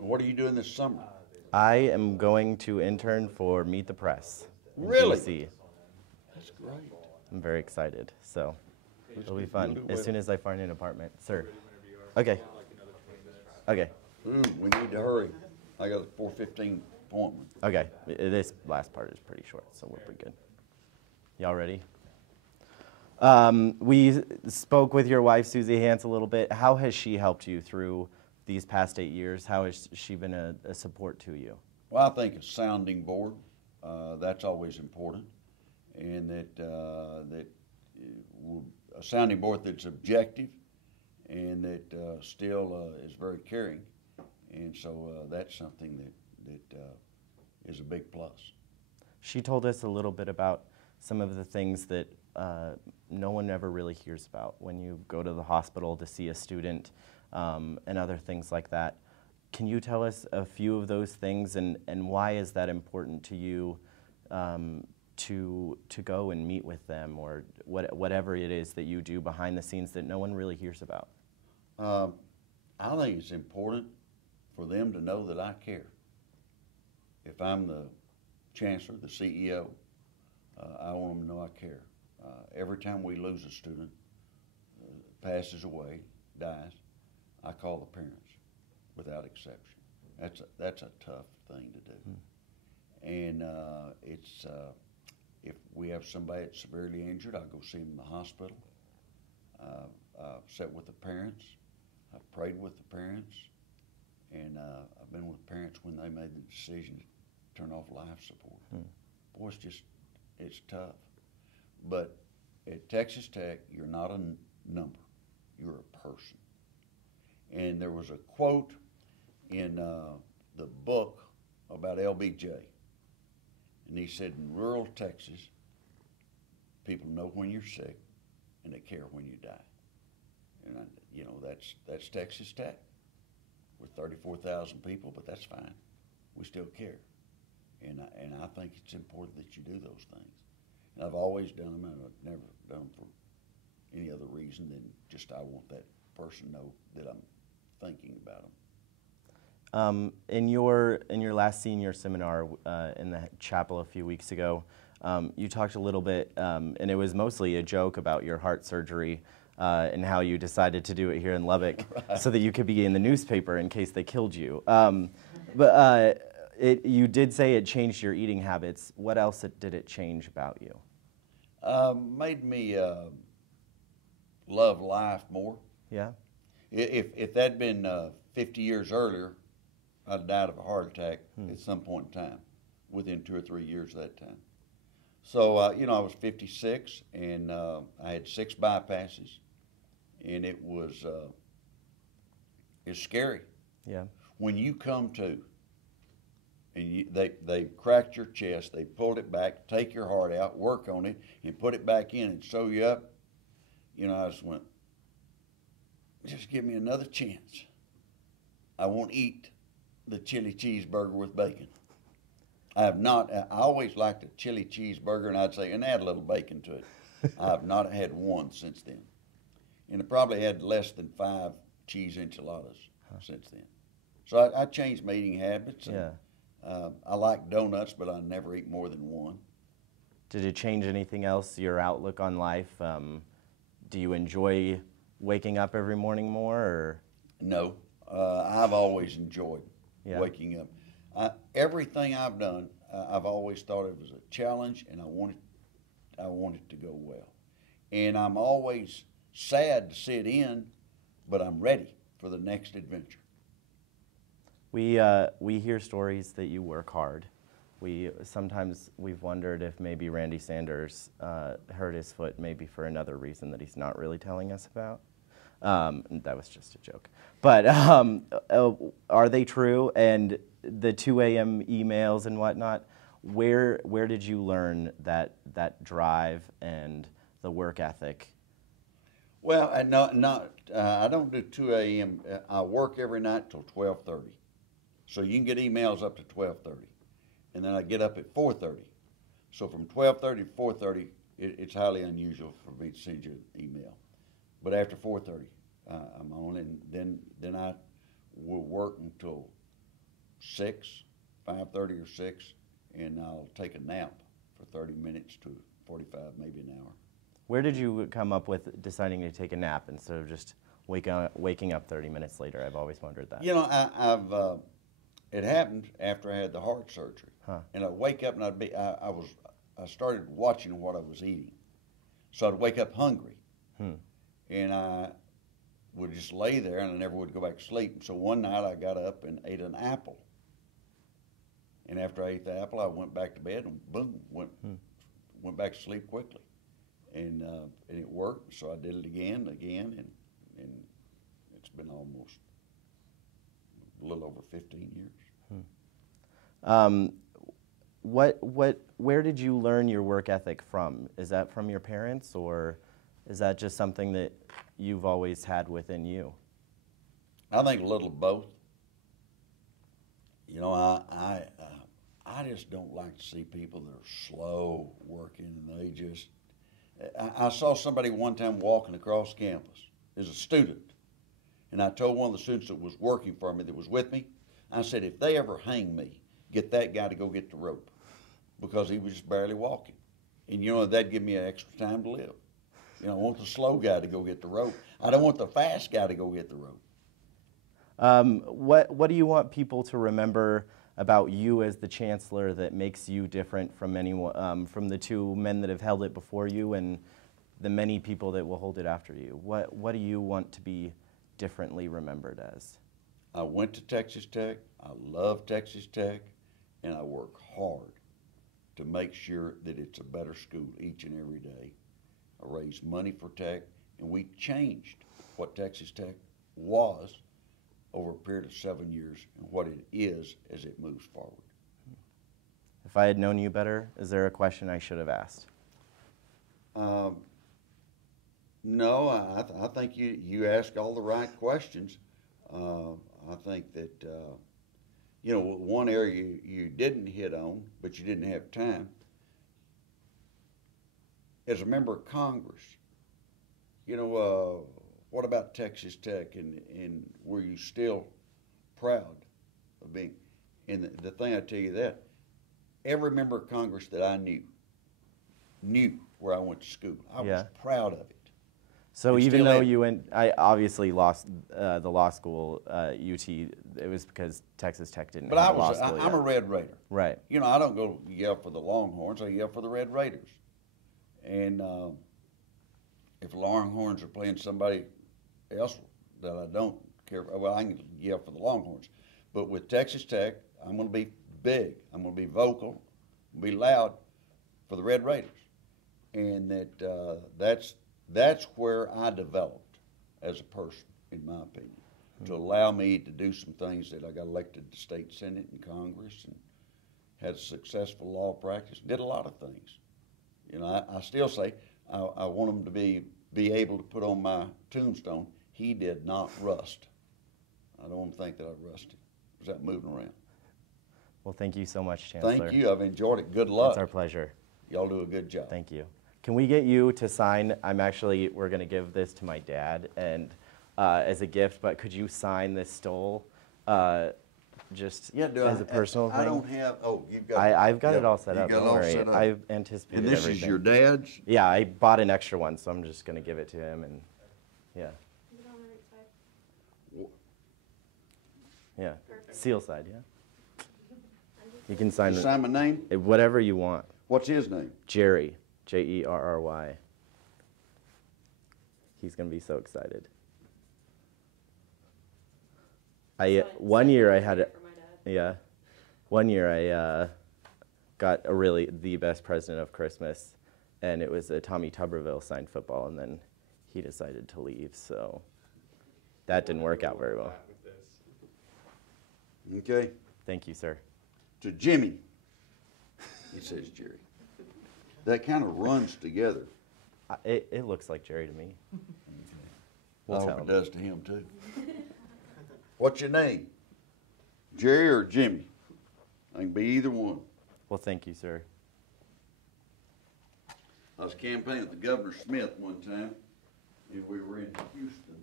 What are you doing this summer? I am going to intern for Meet the Press in Really? DC. That's great. I'm very excited, so it'll be You'll fun do as well. soon as I find an apartment. Sir. Okay. Okay. We need to hurry. I got a 4:15 appointment. Okay. This last part is pretty short, so we're pretty good. Y'all ready? We spoke with your wife, Susie Hance, a little bit. How has she helped you through these past 8 years? How has she been a support to you? Well, I think a sounding board, that's always important, and a sounding board that's objective and that still is very caring, and so that's something that is a big plus. She told us a little bit about some of the things that no one ever really hears about when you go to the hospital to see a student and other things like that. Can you tell us a few of those things, and why is that important to you to go and meet with them, or whatever it is that you do behind the scenes that no one really hears about? I think it's important for them to know that I care. If I'm the chancellor, the CEO, I want them to know I care. Every time we lose a student, passes away, dies, I call the parents without exception. That's a tough thing to do. And if we have somebody that's severely injured, I'll go see them in the hospital. I've sat with the parents. I've prayed with the parents. And I've been with parents when they made the decision to turn off life support. Boy, it's tough. But at Texas Tech, you're not a number. You're a person. And there was a quote in the book about LBJ. And he said, in rural Texas, people know when you're sick and they care when you die. And, that's Texas Tech. We're 34,000 people, but that's fine. We still care. And I think it's important that you do those things. And I've always done them, and I've never done them for any other reason than just I want that person to know that I'm thinking about them. In your last senior seminar in the chapel a few weeks ago, you talked a little bit, and it was mostly a joke about your heart surgery and how you decided to do it here in Lubbock so that you could be in the newspaper in case they killed you. You did say it changed your eating habits. What else did it change about you? Made me love life more. Yeah. If that'd been 50 years earlier, I'd died of a heart attack at some point in time, within 2 or 3 years of that time. So, I was 56, and I had 6 bypasses, and it was it's scary. Yeah. When you come to, and they cracked your chest, they pulled it back, take your heart out, work on it, and put it back in and sew you up, I just went, just give me another chance. I won't eat the chili cheeseburger with bacon. I always liked a chili cheeseburger, and I'd say, and add a little bacon to it. I have not had one since then. And I probably had less than 5 cheese enchiladas since then. So I changed my eating habits. And, I like donuts, but I never eat more than one. Did it change anything else, your outlook on life? Do you enjoy waking up every morning more? Or? No. I've always enjoyed waking up. Everything I've done, I've always thought it was a challenge, and I want it to go well. And I'm always sad to see it end, but I'm ready for the next adventure. We hear stories that you work hard. Sometimes we've wondered if maybe Randy Sanders hurt his foot maybe for another reason that he's not really telling us about. That was just a joke. But are they true? And the 2 a.m. emails and whatnot, where did you learn that drive and the work ethic? Well, I don't do 2 a.m. I work every night till 12:30. So you can get emails up to 12:30. And then I get up at 4:30. So from 12:30 to 4:30, it's highly unusual for me to send you an email. But after 4:30, I'm on, and then I will work until 6, 5:30 or 6, and I'll take a nap for 30 minutes to 45, maybe an hour. Where did you come up with deciding to take a nap instead of just waking up 30 minutes later? I've always wondered that. You know, it happened after I had the heart surgery. And I'd wake up and I started watching what I was eating. So I'd wake up hungry. And I would just lay there and I never would go back to sleep. So one night I got up and ate an apple. And after I ate the apple, I went back to bed and boom, went back to sleep quickly. And it worked, so I did it again, and it's been almost a little over 15 years. Where did you learn your work ethic from? Is that from your parents, or is that just something that you've always had within you? I think a little of both. You know, I just don't like to see people that are slow working, and they just. I saw somebody one time walking across campus as a student, and I told one of the students that was working for me, that was with me, I said, if they ever hang me, get that guy to go get the rope, because he was just barely walking. And you know, that'd give me an extra time to live. You know, I want the slow guy to go get the rope. I don't want the fast guy to go get the rope. What do you want people to remember about you as the chancellor that makes you different from anyone, from the two men that have held it before you and the many people that will hold it after you? What do you want to be differently remembered as? I went to Texas Tech. I love Texas Tech, and I work hard to make sure that it's a better school each and every day. I raised money for Tech, and we changed what Texas Tech was over a period of 7 years and what it is as it moves forward. If I had known you better, is there a question I should have asked? No, I think you ask all the right questions. I think that, you know, one area you didn't hit on, but you didn't have time, as a member of Congress, you know, what about Texas Tech, and were you still proud of being? And the thing I tell you that, every member of Congress that I knew where I went to school. I was proud of it. So even though I obviously lost the law school, UT, it was because Texas Tech didn't have a law school yet. I'm a Red Raider. Right. You know, I don't go yell for the Longhorns, I yell for the Red Raiders. And if the Longhorns are playing somebody else that I don't care for, well, I can yell for the Longhorns. But with Texas Tech, I'm going to be big. I'm going to be vocal, be loud for the Red Raiders. And that's where I developed as a person, in my opinion, to allow me to do some things that I got elected to state senate and Congress and had a successful law practice, did a lot of things. You know, I still say I want them to be able to put on my tombstone, he did not rust. I don't want to think that I rusted. Was that moving around? Well, thank you so much, Chancellor. Thank you. I've enjoyed it. Good luck. It's our pleasure. Y'all do a good job. Thank you. Can we get you to sign? We're going to give this to my dad and as a gift, but could you sign this stole just as a personal thing? I don't have, you've got I've got it all set up. You got it all worry. set up. I've anticipated And this everything. is your dad's? Yeah, I bought an extra one, so I'm just going to give it to him. And yeah. Is it on the right side? Yeah. Perfect. Seal side, yeah. You can sign it. Sign my name? Whatever you want. What's his name? Jerry, Jerry. He's going to be so excited. One year I got the best present of Christmas, and it was a Tommy Tuberville signed football, and then he decided to leave, so that didn't work out very well. Okay. Thank you, sir. To Jimmy. He says Jerry. That kind of runs together. It looks like Jerry to me. I hope it does to him too. What's your name? Jerry or Jimmy? I can be either one. Well, thank you, sir. I was campaigning with the Governor Smith one time, and we were in Houston,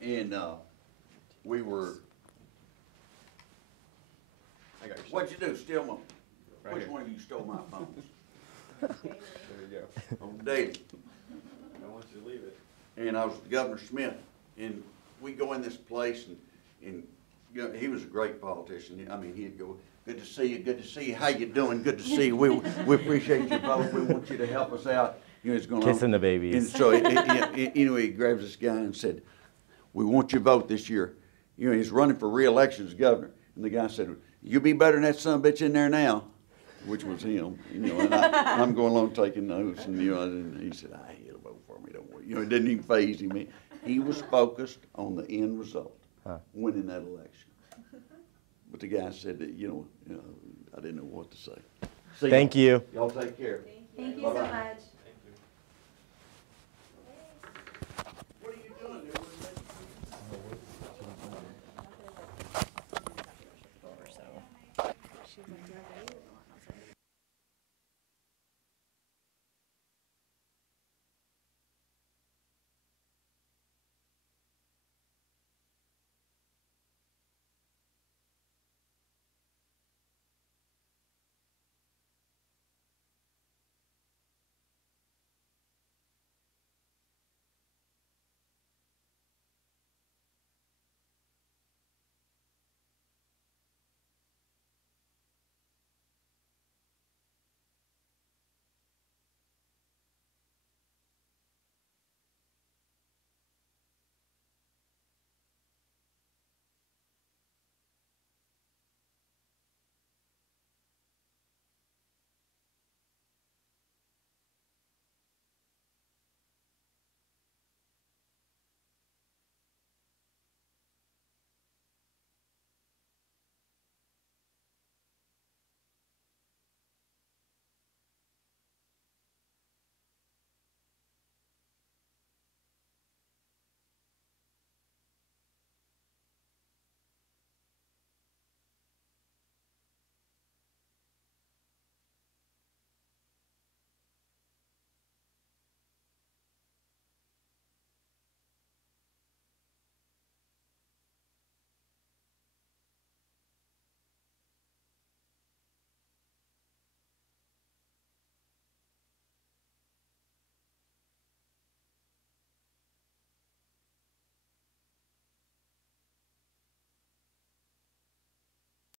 and we were What'd you do, steal my, Right which here. one of you stole my phones? There you go. On Daily. I want you to leave it. And I was with Governor Smith, and we go in this place, and you know, he was a great politician. I mean, he'd go, good to see you, good to see you, how you doing, good to see you, we appreciate your vote, we want you to help us out. You know, he's going on. Kissing the And babies. so, anyway, he grabs this guy and said, we want your vote this year. You know, he's running for re-election as governor. And the guy said, you'll be better than that son of a bitch in there now, which was him. You know, and I'm going along taking notes, and you know, and he said, he'll vote for me, don't worry. You know, it didn't even faze him. He was focused on the end result, winning that election. But the guy said that, you know, I didn't know what to say. See Thank you. Y'all take care. Thank you Bye-bye. so much.